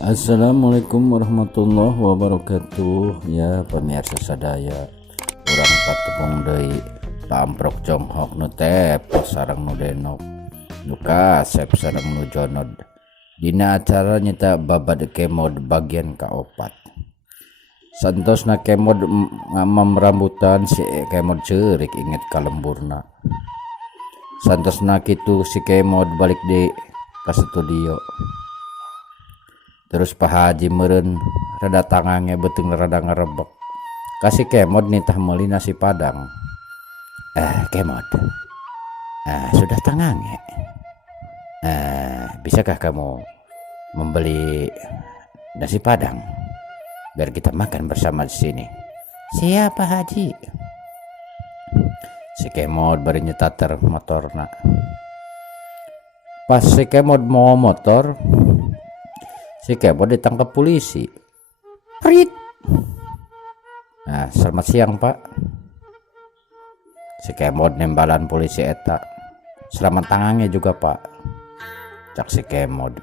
Assalamualaikum warahmatullahi wabarakatuh. Ya pemirsa sadaya, urang patepung deui paamprok jonghok nu tepos sareng nu denok nu kasep sareng nu jonod dina acara nyata babad kemod bagian kaopat. Santosna kemod rambutan si kemod ceurik inget kalemburna. Santosna kitu si kemod balik di ka studio. Terus Pak Haji meureun rada tangange beuteung rada ngarebek. Kasih kemod nitah meuli nasi padang. Kemod. Sudah tangange. Bisakah kamu membeli nasi padang biar kita makan bersama di sini? Siap Pak Haji. Si kemod bari nyetater motorna. Pas si kemod mau motor, si kemod ditangkap polisi. Prit. Selamat siang Pak. Si kemod nembalan polisi eta. Selamat tangannya juga Pak. Cak si kemod.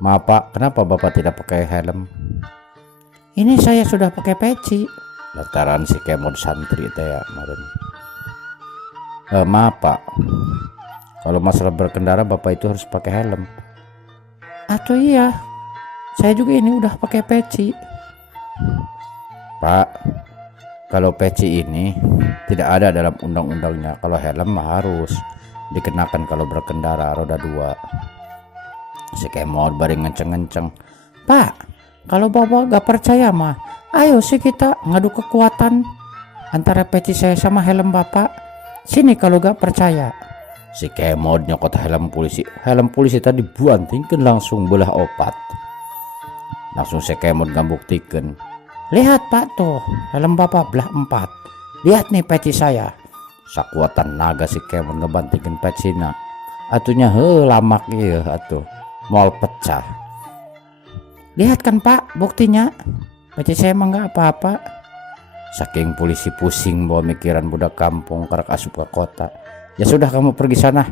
Maaf Pak, kenapa Bapak tidak pakai helm? Ini saya sudah pakai peci. Lantaran si kemod santri teh ya kemarin. Maaf Pak, kalau masalah berkendara Bapak itu harus pakai helm. Atau iya, saya juga ini udah pakai peci. Pak, kalau peci ini tidak ada dalam undang-undangnya. Kalau helm harus dikenakan kalau berkendara roda 2. Si kemod bari ngenceng-ngenceng. Pak, kalau Bapak gak percaya mah, ayo sih kita ngadu kekuatan antara peci saya sama helm Bapak. Sini kalau gak percaya. Si kemod nyokot helm polisi. Helm polisi tadi buantingkeun langsung belah opat. Langsung si kemod ngambuktikan. Lihat Pak tuh, helm Bapak belah 4. Lihat nih peci saya. Sakuatan naga si kemod ngebantingkeun pecina. Atunya lamak ieu atuh. Moal pecah. Lihat kan Pak buktinya. Peci saya mah enggak apa-apa. Saking polisi pusing bawa mikiran budak kampung karek asup ke kota. Ya sudah kamu pergi sana,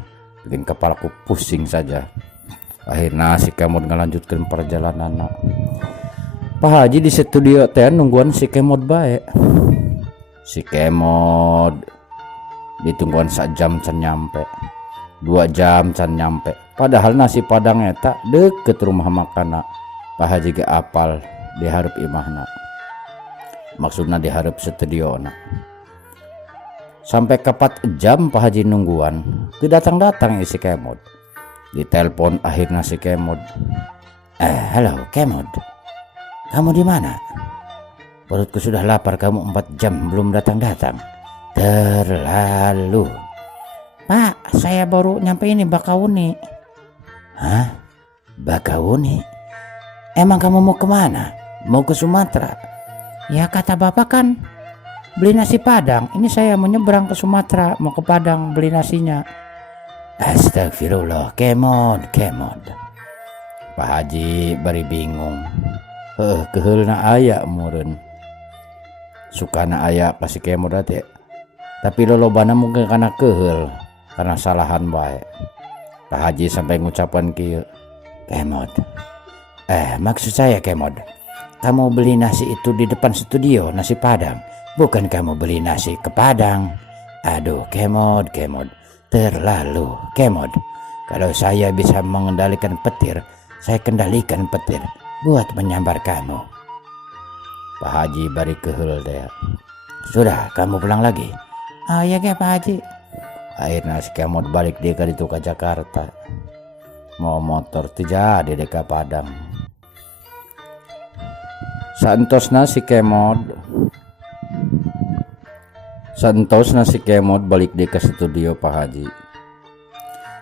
bikin kepalaku pusing saja. Akhirnya si kemod ngelanjutkan perjalanan. Pak Haji di studio teh nungguan si kemod bae. Si kemod ditungguan sak jam can nyampe, 2 jam can nyampe. Padahal nasi padang eta deket rumah makana. Pak Haji ge apal dihareup imahna. Maksudna dihareup studiona. Sampai ke 4 jam Pak Haji nungguan, tidak datang-datang si kemod. Ditelepon akhirnya si kemod. Halo kemod, kamu di mana? Perutku sudah lapar, kamu 4 jam belum datang-datang. Terlalu. Pak, saya baru nyampe ini Bakauni. Hah? Bakauni? Emang kamu mau kemana? Mau ke Sumatera? Ya kata Bapak kan beli nasi padang. Ini saya mau nyebrang ke Sumatera, mau ke Padang beli nasinya. Astagfirullah, kemod. Pak Haji bari bingung. Keheulna aya meureun. Sukana aya kasih kemod teh. Tapi lolobana mungkin karena keheul, karena salahan bae. Pak Haji sampai ngucapkan kieu. Kemod. Maksud saya kemod, kamu beli nasi itu di depan studio, nasi padang. Bukan kamu beli nasi ke Padang. Aduh kemod. Terlalu kemod. Kalau saya bisa mengendalikan petir, saya kendalikan petir buat menyambar kamu. Pak Haji bari keheul deh. Sudah kamu pulang lagi? Oh iya Pak Haji. Akhirnya si kemod balik dia ke Jakarta. Mau motor tidak di deka Padang. Santosna si kemod balik di ke studio Pak Haji.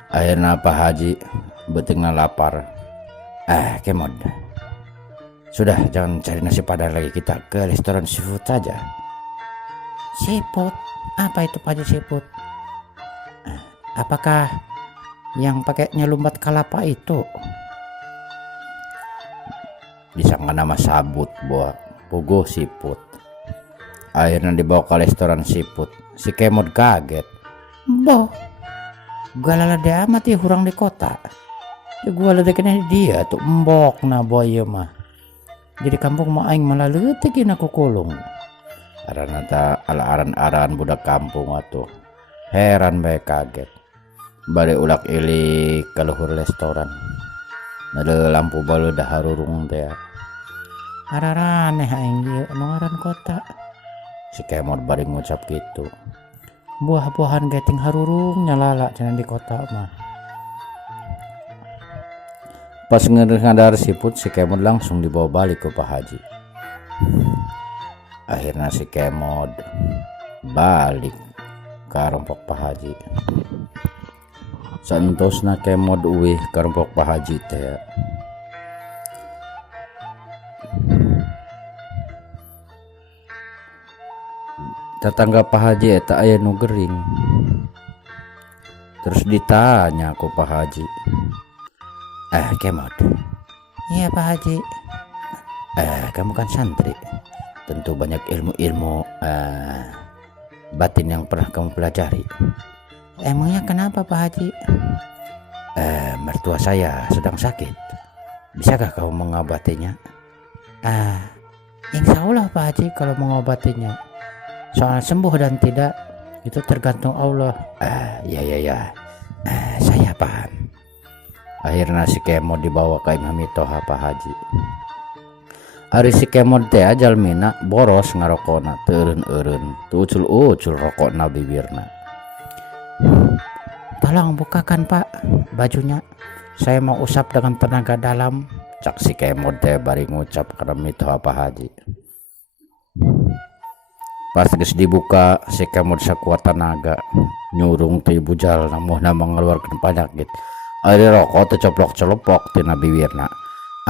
Akhirnya Pak Haji betul lapar. Kemod, sudah jangan cari nasi padang lagi, kita ke restoran seafood saja. Seafood? Apa itu Pak Haji seafood? Apakah yang pakai nyelumbat kelapa itu? Disangka nama sabut buat Puguh seafood. Akhirnya dibawa ke restoran seafood. Si kemod kaget. Boh, galala dia amat ya hurang di kota. Ya gua ada kena dia tuh embok na boy mah. Jadi kampung mah aing malah leutik aku kulung. Aranata aran budak kampung atuh. Heran bae kaget. Bari ulak ilik kaluhur restoran. Nade lampu balu dah harurung teh. Araraneh aing ieu nu ngaran kota. Si Kemod bari ngucap gitu. Buah-buahan geting harurung nyalala cenah di kota mah. Pas ngadar siput si Kemod langsung dibawa balik ke Pak Haji. Akhirnya si Kemod balik ke rompok Pak Haji. Santosna Kemod uih ke rompok Pak Haji teh. Tetangga Pak Haji eta aya nu gering. Terus ditanya ku Pak Haji. Kemod. Iya Pak Haji. Kamu kan santri. Tentu banyak ilmu-ilmu batin yang pernah kamu pelajari. Emangnya kenapa Pak Haji? Mertua saya sedang sakit. Bisakah kamu mengobatinya? Insya Allah Pak Haji kalau mengobatinya. Soal sembuh dan tidak itu tergantung Allah. Ya. Saya paham. Akhirnya si Kemod dibawa ke Imam Toha Pak Haji. Ari si Kemod teh jalmina boros ngarokona teu eureun-eureun, teu ucul-ucul rokokna bibirna. Tolong bukakan Pak bajunya. Saya mau usap dengan tenaga dalam. Cak si Kemod teh bari ngucap ka Imam Toha Pak Haji. Pas geus dibuka si Kemod sakuat tenaga nyurung ti bujal namuhna mengeluarkan penyakit. Ari rokok teh coplok-coplok tina bibirna.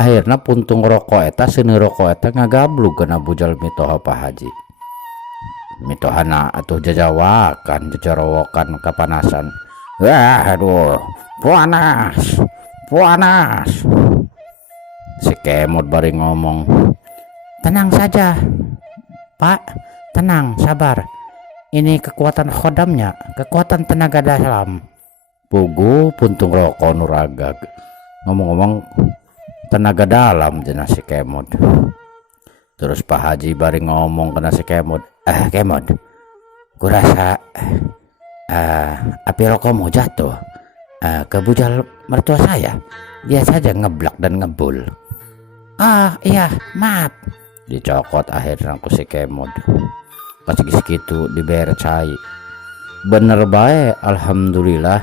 Akhirna puntung rokok eta seuneu rokok eta ngagablug kana bujal Mitoha Pak Haji. Mitohana atuh jajawakan jejorowokan kapanasan. Aduh, panas. Si Kemod bari ngomong. Tenang saja Pak, tenang, sabar. Ini kekuatan khodamnya, kekuatan tenaga dalam. Pugu puntung rokok nuragag. Ngomong-ngomong tenaga dalam cenah si Kemod. Terus Pak Haji bari ngomong kena si Kemod. Kemod, kurasa api rokokmu jatuh ke bujal mertua saya. Dia saja ngeblak dan ngebul. Iya, maaf. Dicokot akhirnya ku si Kemod. Pas gitu dibayar cai. Bener bae, alhamdulillah.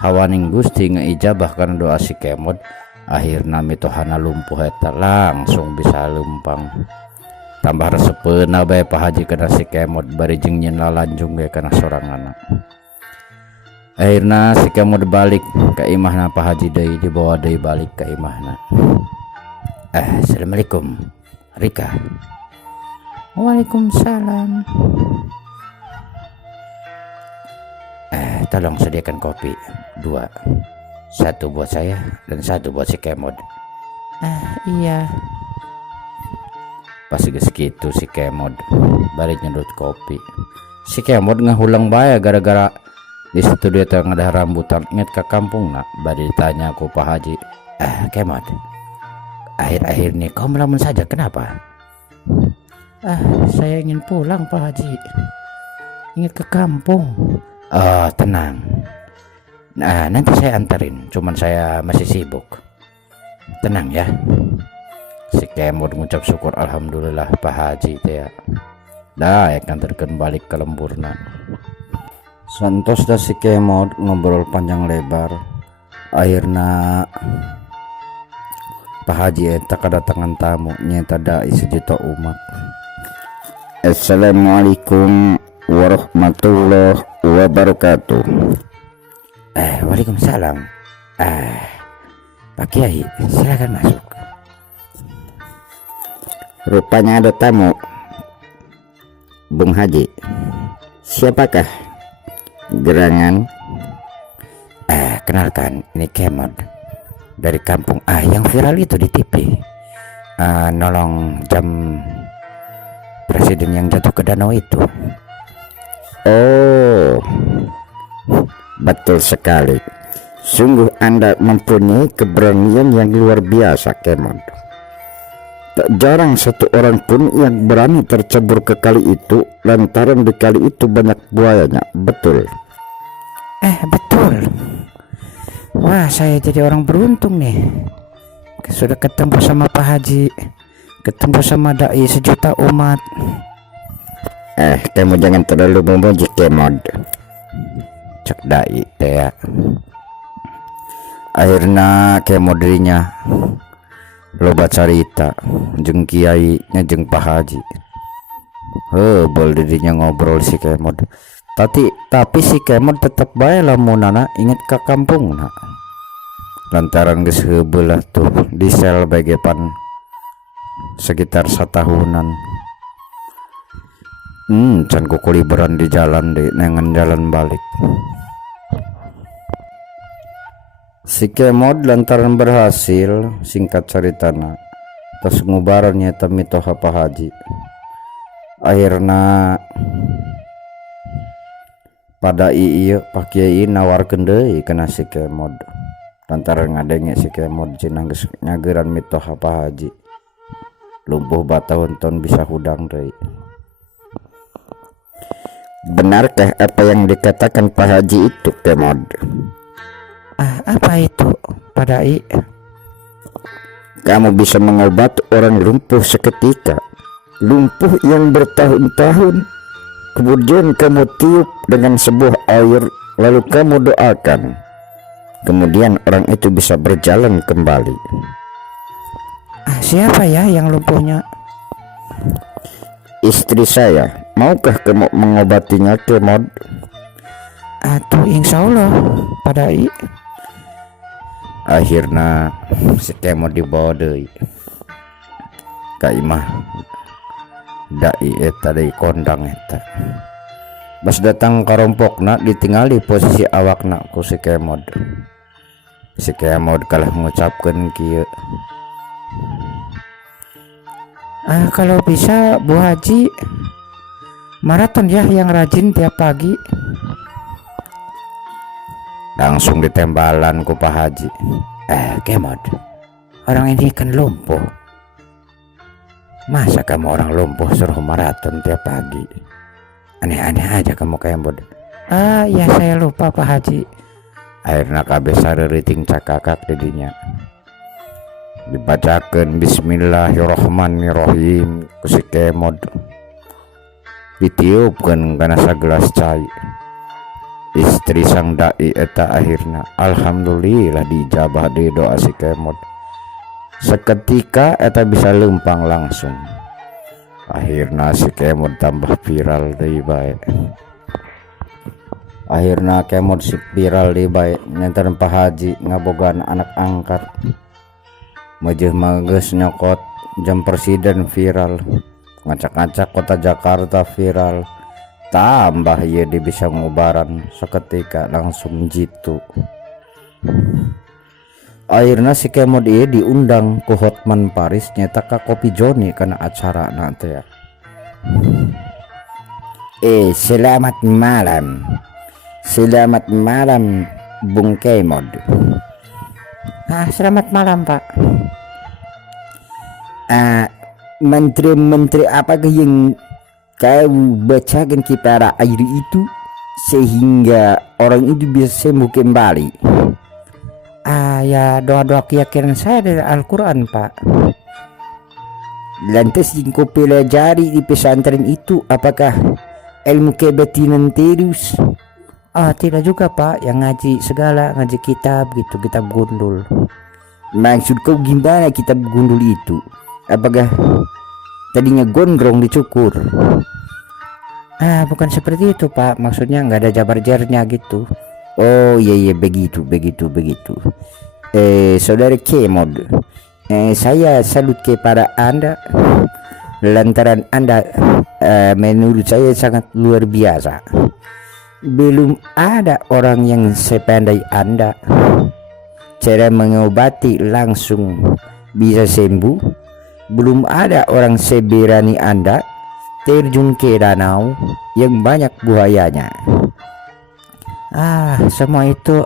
Hawaning Gusti ngeijabah karena doa si Kemod. Akhirna mitohana lumpuh eta langsung bisa lempang. Tambah resepeuna bae Pak Haji kana si Kemod bari jeung nyin lalanjung bae kana soranganna. Akhirna si Kemod balik ka imahna Pak Haji deui, dibawa deui balik ka imahna. Assalamualaikum Rika. Waalaikumsalam. Tolong sediakan kopi 2. 1 buat saya dan 1 buat si Kemod. Iya. Pas gitu si Kemod bari nyedot kopi. Si Kemod ngahulang bae gara-gara di situ dia teh ngadah rambutan inget ke kampung nak. Bari ditanya ku Pak Haji. Kemod, akhir-akhir ini kau melamun saja, kenapa? Saya ingin pulang Pak Haji. Ingat ke kampung. Tenang. Nah, nanti saya anterin. Cuman saya masih sibuk. Tenang ya. Si Kemod ngucap syukur alhamdulillah Pak Haji teh. Dah anterkeun balik ke lemburna. Santos dah si Kemod ngobrol panjang lebar. Akhirna Pak Haji eta kedatangan tamu nyata dai sejuta umat. Assalamualaikum warahmatullahi wabarakatuh. Waalaikumsalam. Pak Kiai, silakan masuk. Rupanya ada tamu. Bung Haji. Siapakah? Gerangan. Kenalkan, ini Kemod dari kampung yang viral itu di TV. Nolong jam presiden yang jatuh ke danau itu. Oh, betul sekali. Sungguh Anda mempunyai keberanian yang luar biasa, Kemod. Tak jarang satu orang pun yang berani tercebur ke kali itu lantaran di kali itu banyak buayanya, betul? Betul. Wah, saya jadi orang beruntung nih. Sudah ketemu sama Pak Haji, ketemu sama dai sejuta umat. Kamu jangan terlalu memuji, Kemod. Cek dai teh. Akhirnya Kemod dirinya loba carita jeung kiai nya jeung Pak Haji. Bol dirinya ngobrol si Kemod. Tapi si Kemod tetap bae lamunana inget ka kampungna. Lantaran geus heubeul tuh di sel bagepan sekitar satahunan. Can kuliberan di jalan deh, nengen jalan balik. Si Kemod lantaran berhasil singkat ceritana tos ngubaran nyata mitoha Pak Haji. Akhirna pada iya Pak Kiai nawarkeun deui kana si Kemod. Lantaran ngadenge si Kemod cenah geus nyageran mitoha Pak Haji. Lumpuh batahun-tahun bisa hudang deui. Benarkah apa yang dikatakan Pak Haji itu, Kemod? Apa itu, Pak Dai? Kamu bisa mengobati orang lumpuh seketika, lumpuh yang bertahun-tahun. Kemudian kamu tiup dengan sebuah air, lalu kamu doakan. Kemudian orang itu bisa berjalan kembali. Siapa ya yang lumpuhnya? Istri saya. Maukah kamu mengobatinya, Kemod? Tuh insya Allah, Pak Dai. Akhirnya si Kemod dibawa deui ka imah dai eta deui kondang eta. Pas datang ka rompokna ditinggali posisi awakna ku si Kemod. Si Kemod kalah ngucapkeun kieu. Kalau bisa Bu Haji maraton ya yang rajin tiap pagi. Langsung ditembalan ku Pak Haji. Kemod, orang ini kan lumpuh. Masa kamu orang lumpuh suruh maraton tiap pagi? Aneh-aneh aja kamu, Kemod. Ya saya lupa Pak Haji. Akhirnya kabeh sareureting cakakak didinya. Dibacakeun bismillahirrahmanirrahim ku si Kemod. Ditiupkeun kana sagelas cai. Istri sang dai eta akhirna alhamdulillah dijabah di doa si Kemod. Seketika eta bisa lempang langsung. Akhirna si Kemod tambah viral deui bae. Akhirna Kemod si viral deui bae nyantaran Pak Haji ngabogaan anak angkat. Meujeul mah geus nyokot jam presiden viral. Ngacak-ngacak kota Jakarta viral. Tambah ieu dia bisa ngubaran seketika langsung jitu. Akhirna si Kemod ieu diundang ku Hotman Paris nyata ka Kopi Joni kana acara nanti ya. Selamat malam. Selamat malam Bung Kemod. Selamat malam Pak. Menteri-menteri apakah yang kau bacakan kepada air itu sehingga orang itu bisa sembuh kembali? Ya doa-doa keyakinan saya dari Al-Quran Pak. Lantas yang kau pelajari di pesantren itu apakah ilmu kebatinan terus? Tidak juga Pak, yang ngaji segala, ngaji kitab gitu, kitab gundul. Maksud kau gimana kitab gundul itu? Apakah tadinya gondrong dicukur? Bukan seperti itu Pak, maksudnya nggak ada jabar-jarnya gitu. Oh iya begitu. Saudara Kemod, saya salut kepada Anda lantaran Anda menurut saya sangat luar biasa. Belum ada orang yang sepandai Anda. Cara mengobati langsung bisa sembuh. Belum ada orang seberani Anda terjun ke danau yang banyak buayanya. Semua itu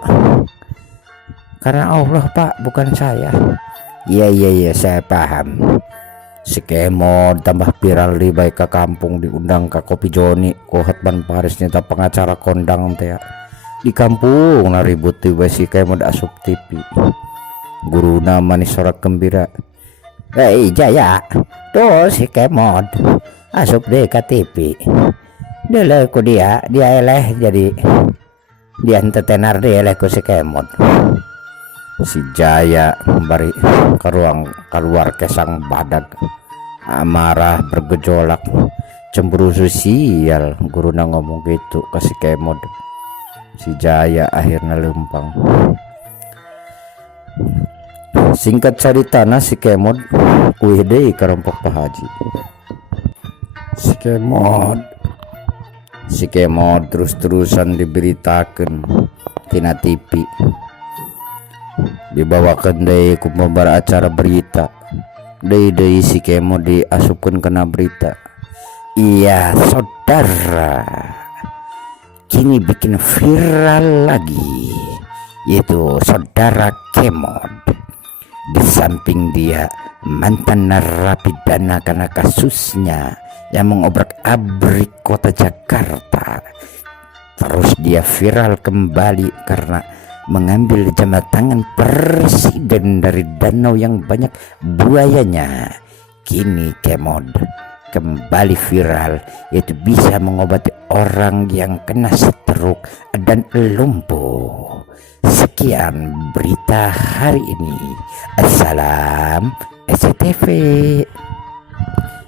Karena Allah Pak, bukan saya. Iya saya paham. Si Kemod tambah viral di baik ke kampung, diundang ke Kopi Joni ko Hotman Paris nyata pengacara kondang teh di kampung na ribut tiba si Kemod asup TV. Guru nama nih sorak gembira. Jaya tuh si Kemod asup deh ke TV. Dele ku dia eleh jadi dia tenar dia eleh ku si Kemod. Si Jaya bari keluar kesang badak, amarah bergejolak, cemburu sosial. Guruna ngomong gitu ke si Kemod. Si Jaya akhirnya lempang. Singkat ceritana si Kemod kuih deui kerompok Pak Haji. Si Kemod terus-terusan diberitakan tina TV. Dibawakan deui ku pembar acara berita. Deui si Kemod diasupkeun kena berita. Iya saudara, kini bikin viral lagi, yaitu saudara Kemod. Di samping dia mantan narapidana karena kasusnya yang mengobrak-abrik kota Jakarta, terus dia viral kembali karena mengambil jam tangan presiden dari danau yang banyak buayanya. Kini Kemod kembali viral, yaitu bisa mengobati orang yang kena stroke dan lumpuh. Sekian berita hari ini. Assalam SCTV.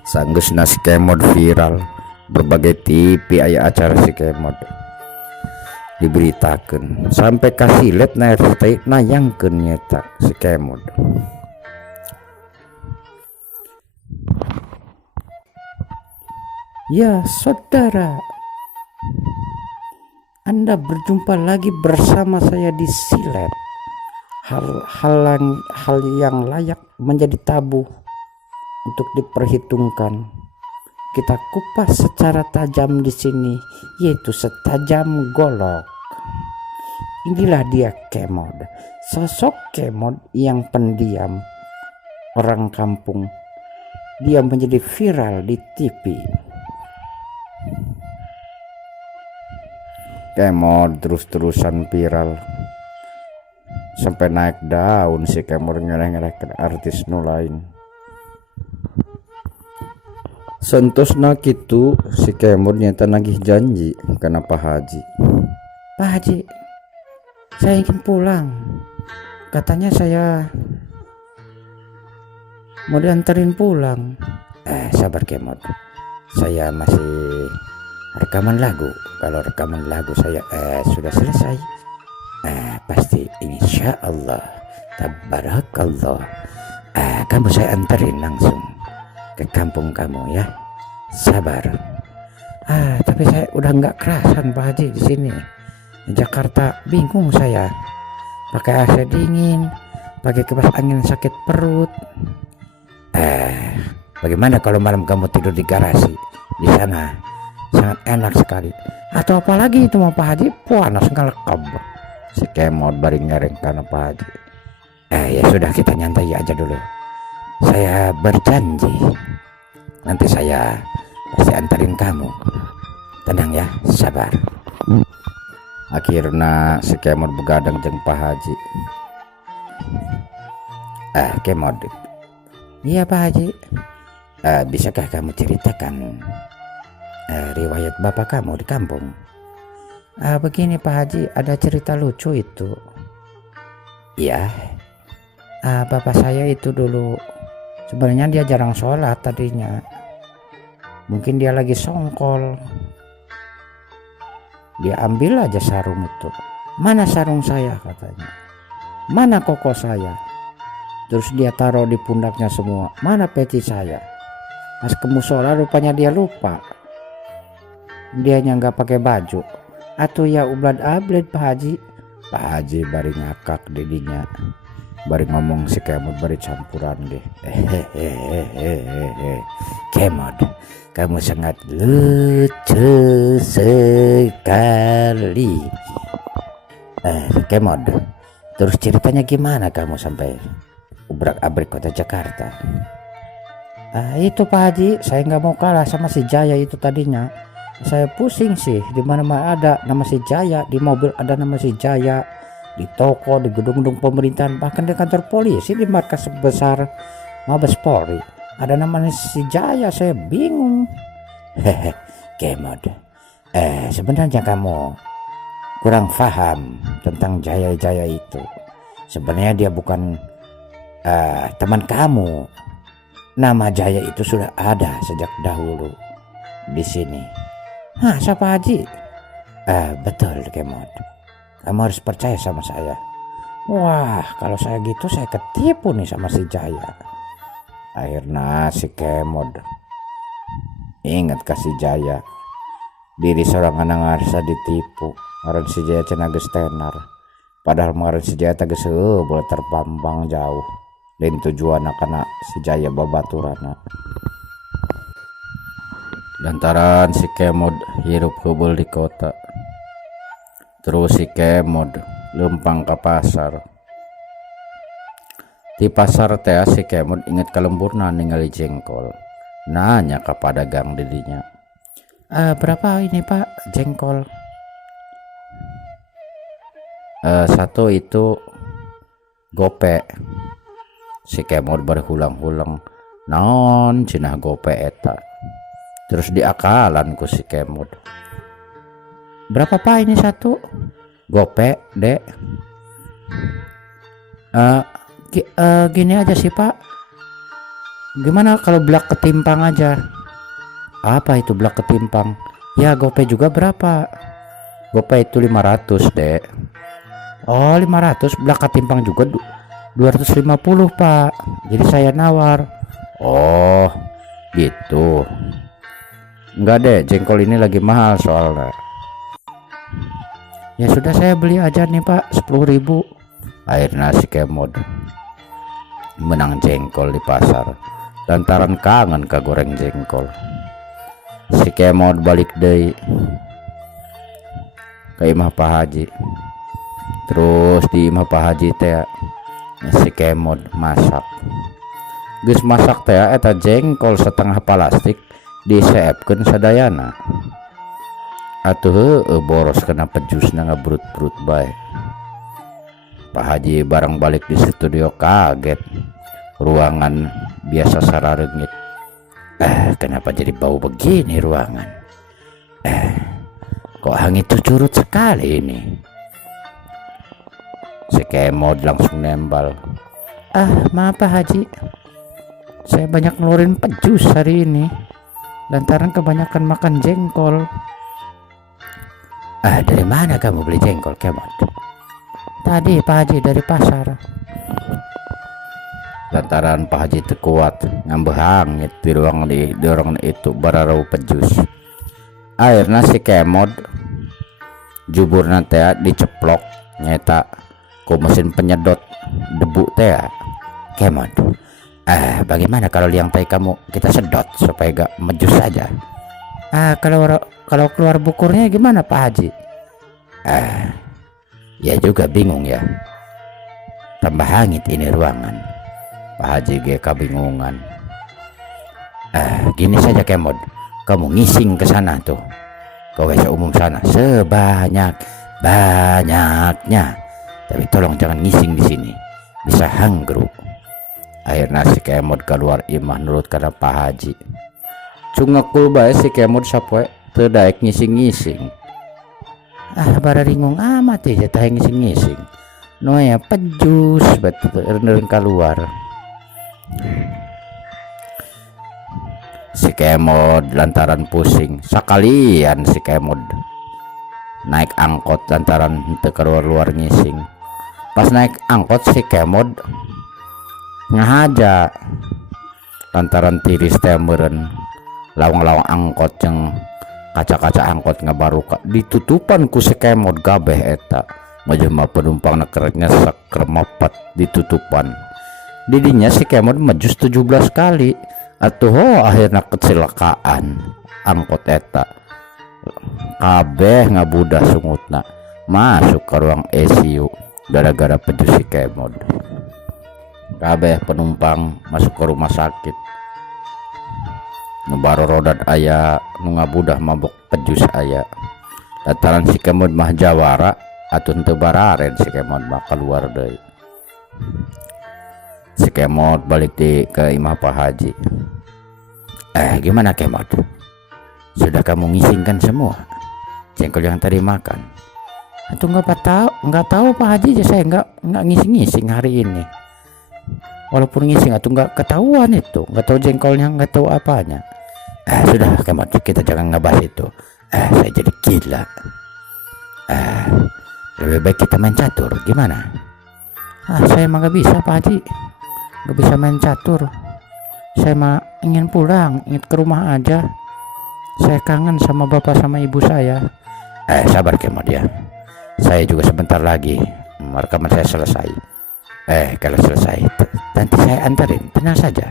Sanggeusna si Kemod viral, berbagai TV aya acara si Kemod diberitakan sampai kasih lihat na RT nayangkeun nyata si Kemod. Ya saudara, Anda berjumpa lagi bersama saya di Silet. Hal yang layak menjadi tabu untuk diperhitungkan. Kita kupas secara tajam di sini, yaitu setajam golok. Inilah dia Kemod, sosok Kemod yang pendiam, orang kampung. Dia menjadi viral di TV. Kemod terus-terusan viral sampai naik daun si Kemod ngeleh-ngeleh ke artis nu lain. Sentosna kitu si Kemod nyata nagih janji kana Pak Haji. Pak Haji, saya ingin pulang. Katanya saya mau dianterin pulang. Sabar Kemod, saya masih rekaman lagu. Kalau rekaman lagu saya sudah selesai, pasti insya Allah tabarakallah, kamu saya anterin langsung ke kampung kamu ya. Sabar. Tapi saya udah nggak kerasan Pak Haji di sini. Di Jakarta bingung saya. Pakai AC dingin, pakai kipas angin sakit perut. Bagaimana kalau malam kamu tidur di garasi? Di sana sangat enak sekali. Atau apalagi itu mau Pak Haji, panas ngelekab. Si Kemod baring ngereng karena Pak Haji. Ya sudah, kita nyantai aja dulu. Saya berjanji nanti saya pasti antarin kamu. Tenang ya, sabar. Akhirnya si Kemod begadang jeung Pak Haji. Kemod. Iya Pak Haji. Bisakah kamu ceritakan riwayat bapak kamu di kampung? Begini Pak Haji, ada cerita lucu itu. Iya. Bapak saya itu dulu sebenarnya dia jarang sholat tadinya. Mungkin dia lagi songkol. Dia ambil aja sarung itu. Mana sarung saya katanya. Mana koko saya. Terus dia taruh di pundaknya semua. Mana peci saya. Pas ke musola rupanya dia lupa. Dianya nggak pakai baju. Atau ya ublad abled Pak Haji. Pak Haji bari ngakak didinya. Bari ngomong si Kemod bari campuran deh. Kemod, kamu sangat lucu sekali. Kemod, Terus ceritanya gimana kamu sampai ubrak-abrik kota Jakarta? Itu Pak Haji, saya nggak mau kalah sama si Jaya itu tadinya. Saya pusing sih, di mana-mana ada nama si Jaya, di mobil ada nama si Jaya, di toko, di gedung-gedung pemerintahan, bahkan di kantor polisi, di markas besar Mabes Polri ada nama si Jaya. Saya bingung. Hehe, Kemod. Sebenarnya kamu kurang paham tentang Jaya-Jaya itu. Sebenarnya dia bukan teman kamu. Nama Jaya itu sudah ada sejak dahulu di sini. Siapa Haji? Betul Kemod. Kamu harus percaya sama saya. Wah, kalau saya gitu saya ketipu nih sama si Jaya. Akhirnya si Kemod ingat kasih Jaya. Diri seorang anak ngarsa ditipu. Ngaran si Jaya cenah geus tenar. Padahal ngaran si Jaya teh boleh terpampang jauh. Dan tujuan karena si Jaya babaturana. Lantaran si Kemod hirup hubul di kota. Terus si Kemod lempang ke pasar. Di pasar teh si Kemod inget kalemburna ningali jengkol. Nanya kepada gang didinya. Berapa ini Pak jengkol? Satu itu gope. Si Kemod berhulang-hulang non cenah gope eta. Terus diakalan ku si Kemod. Berapa Pak ini satu? Gope Dek. Gini aja sih Pak. Gimana kalau belak ketimpang aja? Apa itu belak ketimpang? Ya gope juga berapa? Gope itu 500 Dek. Oh 500, belak ketimpang juga 250 Pak. Jadi saya nawar. Oh gitu. Enggak deh, jengkol ini lagi mahal soalnya. Ya sudah saya beli aja nih Pak 10.000. Akhirnya si Kemod menang jengkol di pasar. Lantaran kangen ke goreng jengkol. Si Kemod balik deui ke imah Pak Haji. Terus di imah Pak Haji teh si Kemod masak. Geus masak teh eta jengkol setengah plastik diseepkeun sadayana. Atuh boros kena pejusna ngabrut-brut bae. Pak Haji bareng balik di studio kaget. Ruangan biasa sarareungit. Kenapa jadi bau begini ruangan? Kok angin itu curut sekali ini? Si Kemod langsung nembal. Maaf Pak Haji, saya banyak ngeluarin pejus hari ini lantaran kebanyakan makan jengkol. Dari mana kamu beli jengkol Kemod? Tadi Pak Haji dari pasar. Lantaran Pak Haji teu kuat ngambeh hangit di ruangan itu bararau pejus. Akhirnya si Kemod juburna teh diceplok nyeta ku mesin penyedot debu teh. Kemod, bagaimana kalau liang tai kamu kita sedot supaya gak mejus saja? Kalau keluar bukurnya gimana Pak Haji? Ya juga bingung ya. Tambah hangit ini ruangan. Pak Haji ge kabingungan. Gini saja Kemod, kamu ngising ke sana tuh, ke WC umum sana sebanyak-banyaknya. Tapi tolong jangan ngising di sini, bisa hanggruk. Akhirnya si Kemod keluar imah nurut karena Pak Haji. Cungekul bae si Kemod sapoe teu daek ngising-ngising. Bararingung amat ya tah ngising-ngising. Noya pejus betul keluar. Si Kemod lantaran pusing. Sekalian si Kemod naik angkot lantaran teu keluar ngising. Pas naik angkot si Kemod ngahaja lantaran tiris teh meureun. Lawang-lawang angkot jeung kaca-kaca angkot ngabaruka ditutupan ku si Kemod gabeh eta. Majelma penumpang nekernya sakremepet ditutupan. Didinya si Kemod mejus 17 kali. Atuh akhirnya kecelakaan angkot eta. Kabeh ngabudah sungutna masuk ke ruang ICU. gara-gara peju si Kemod. Kabeh penumpang masuk ke rumah sakit. Nu baro rodat aya nu ngabudah mabok pejus aya. Lantaran si Kemod mah jawara atun teu bararen si Kemod mah keluar deui. Si Kemod balik ke imah Pak Haji. Gimana Kemod? Sudah kamu ngisingkan semua jengkol yang tadi makan? Atau nggak tahu Pak Haji, saya nggak ngising hari ini. Walaupun ngising atau nggak ketahuan itu, nggak tahu jengkolnya, nggak tahu apanya. Sudah Kemod, kita jangan ngebahas itu. Saya jadi gila. Lebih baik kita main catur, gimana? Saya mah nggak bisa Pak Haji, nggak bisa main catur. Saya mah ingin pulang, ingin ke rumah aja. Saya kangen sama bapak sama ibu saya. Sabar Kemod ya. Saya juga sebentar lagi rekaman saya selesai. Kalau selesai nanti saya anterin, tenang saja.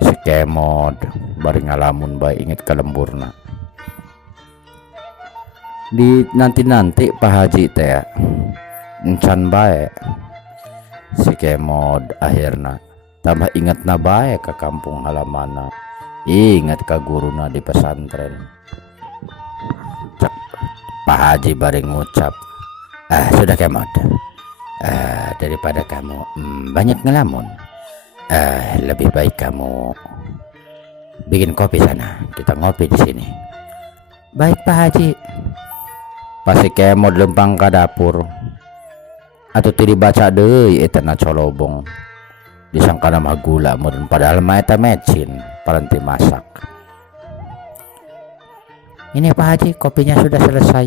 Si Kemod bari ngalamun bae inget ke lemburna. Di nanti Pak Haji teh encan bae. Si Kemod akhirna tambah ingetna bae ke kampung halamana, ingat ke guruna di pesantren. Cek Pak Haji bari ngucap, sudah Kemod, daripada kamu banyak ngelamun, lebih baik kamu bikin kopi sana, kita ngopi di sini. Baik Pak Haji. Pasti Kemod lempang ke dapur. Atau tiri baca deui eta na colobong. Disangka nama gula meureun padahal mah eta mecin, paranti masak. Ini Pak Haji, kopinya sudah selesai.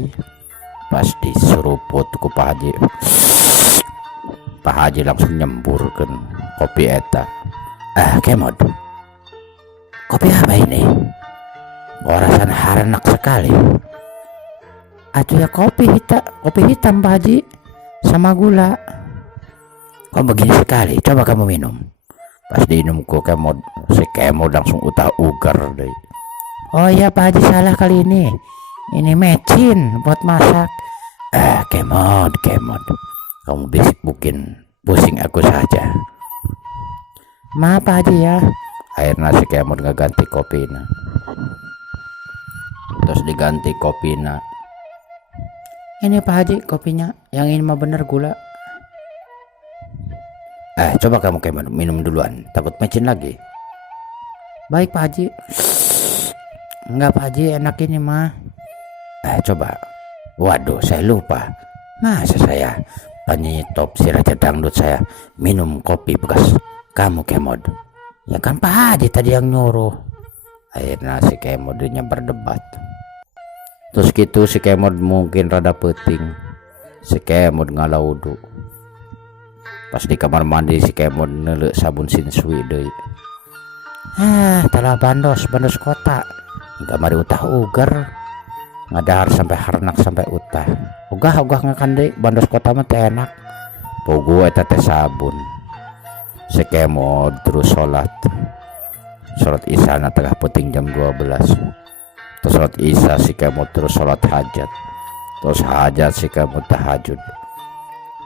Pas disuruput ku Pak Haji. Pak Haji langsung nyemburkeun kopi eta. Kemod, kopi apa ini? Rasanya haranak sekali. Aduh ya kopi hitam Pak Haji sama gula. Kok begini sekali? Coba kamu minum. Pas diminum ku Kemod, si Kemod langsung utah ugar deh. Oh iya Pak Haji, salah kali ini. Ini mecin buat masak. Kemod, kamu bisik bukin pusing aku saja. Maaf Pak Haji ya. Akhirnya si Kemod ngeganti kopinya. Terus diganti kopinya. Ini Pak Haji kopinya, yang ini mah bener gula. Coba kamu Kemod minum duluan, takut mecin lagi. Baik Pak Haji. Enggak Pak Haji, enak ini mah. Coba. Waduh, saya lupa. Masa saya penyanyi top si Raja Dangdut saya minum kopi bekas kamu Kemod? Ya kan Pak Haji tadi yang nyuruh. Akhirnya si Kemod berdebat. Terus gitu si Kemod mungkin rada peting. Si Kemod ngalaudu. Pas di kamar mandi si Kemod neuleuh sabun sinsui deui. Tala bandos kota. Kamari utah ugar. Ngadahar sampai harnak sampai utah. Ogah ngakan deui bandos kota mah teh enak. Pogo eta teh sabun. Si Kemod terus salat Isya na tengah puting jam 12. Terus sholat Isya si Kemod terus sholat hajat. Terus hajat si Kemod tahajud.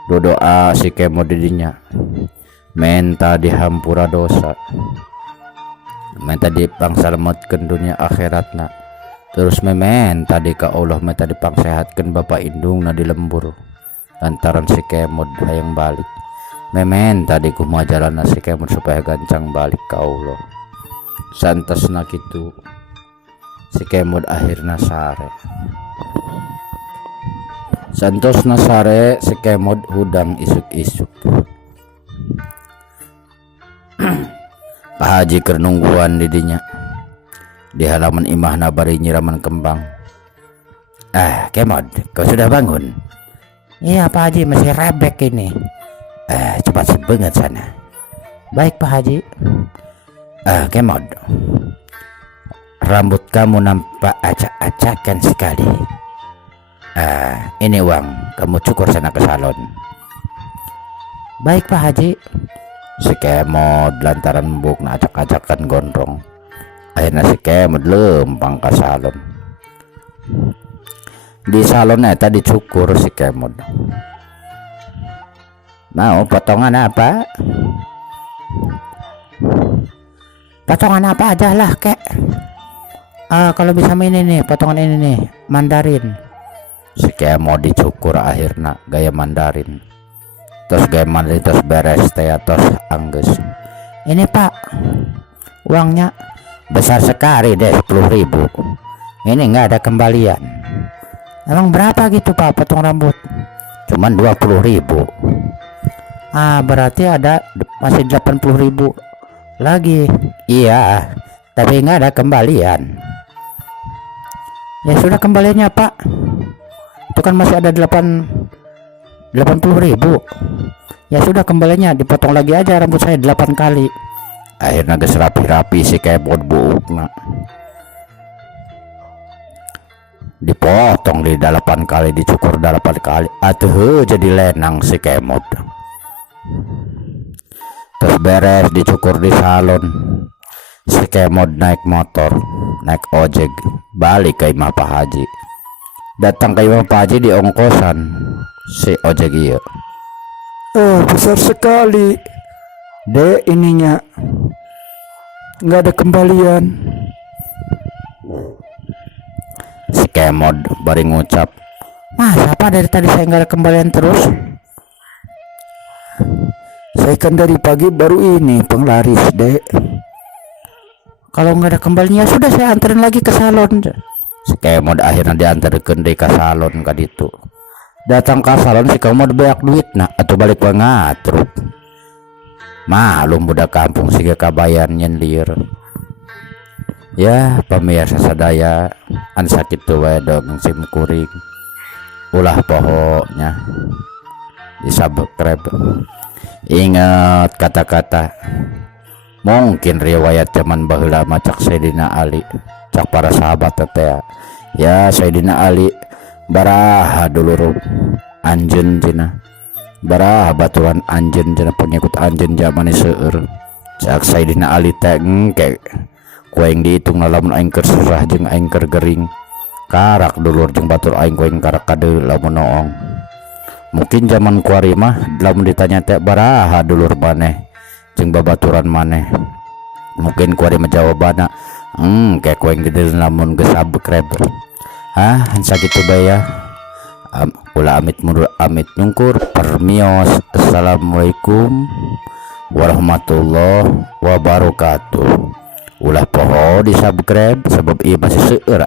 Doa si Kemod didinya. Menta dihampura dosa. Menta dipangsalametkeun dunia akhiratna. Terus mementa di ka Allah menta dipangsehatkeun bapa indungna di lembur. Lantaran si Kemod hayang balik. Mementa di kumaha jalanna si Kemod supaya gancang balik ka Allah. Santasna kitu. Si Kemod akhirna sare. Santosna sare si Kemod hudang isuk-isuk. Pak Haji keur nungguan didinya. Di halaman imahna bari nyiraman kembang. Kemod, kau sudah bangun? Iya Pak Haji, masih rebek ini. Cepat sebengat sana. Baik Pak Haji. Kemod, rambut kamu nampak acak-acakan sekali. Ini uang, kamu cukur sana ke salon. Baik Pak Haji. Si Kemod lantaran mbukna acak-acakan gondrong. Akhirnya si Kemod lempang ke salon. Di salonnya tadi cukur si Kemod. Mau potongan apa? Potongan apa aja lah kek. Kalau bisa ini nih, potongan ini nih, Mandarin. Si kemo dicukur akhirnya gaya Mandarin. Terus gaya Mandarin terus beres teh terus angges. Ini Pak, uangnya besar sekali deh, 10.000. Ini nggak ada kembalian. Emang berapa gitu Pak potong rambut? Cuman 20.000. Berarti ada masih 80.000 lagi. Iya, tapi nggak ada kembalian. Ya sudah kembaliannya Pak. Itu kan masih ada 80.000. Ya sudah kembaliannya dipotong lagi aja rambut saya 8 kali. Akhirnya geus rapi-rapi si kemod buukna. Dipotong di 8 kali, dicukur 8 kali. Atuh jadi lenang si kemod. Terus beres dicukur di salon, si kemod naik motor, naik ojek balik ke Imah Pak Haji. Datang ke Imah Pak Haji di ongkosan si ojek iya. Besar sekali deh ininya, nggak ada kembalian. Si kemod bari ngucap, Mas apa dari tadi saya nggak ada kembalian terus? Saya kan dari pagi baru ini penglaris dek. Kalau nggak ada kembalinya sudah saya anterin lagi ke salon. Si kemod akhirnya diantarkan deh ke salon ka ditu. Datang ke salon si kemod banyak duit nah atau balik ngatur. Malum budak kampung siga kabayan nyendir. Ya pemirsa sadaya an sakit tuh wedong sim kuring. Ulah pokoknya di-subscribe. Ingat kata-kata. Mungkin riwayat zaman baheula macak Sayyidina Ali, cak para sahabat teh. Ya Sayyidina Ali baraha dulur anjeun cenah. Baraha baturan anjeun cenah pengikut anjeun zaman seueur. Cak Sayyidina Ali teh engke kuing dihitung lamun aing keur susah jeung aing keur gering. Karak dulur jeung batur aing kuing karak kadeul lamun noong. Mungkin zaman kuari mah lamun ditanya teh baraha dulur maneh jeung babaturan maneh. Mungkin kuari mah jawabana kayak kuing gede lamun geus subscribe. Sakitu bae ya. Ulah amit mundur amit nyungkur permios. Assalamualaikum warahmatullahi wabarakatuh. Ulah poho di subscribe sebab ieu masih seueur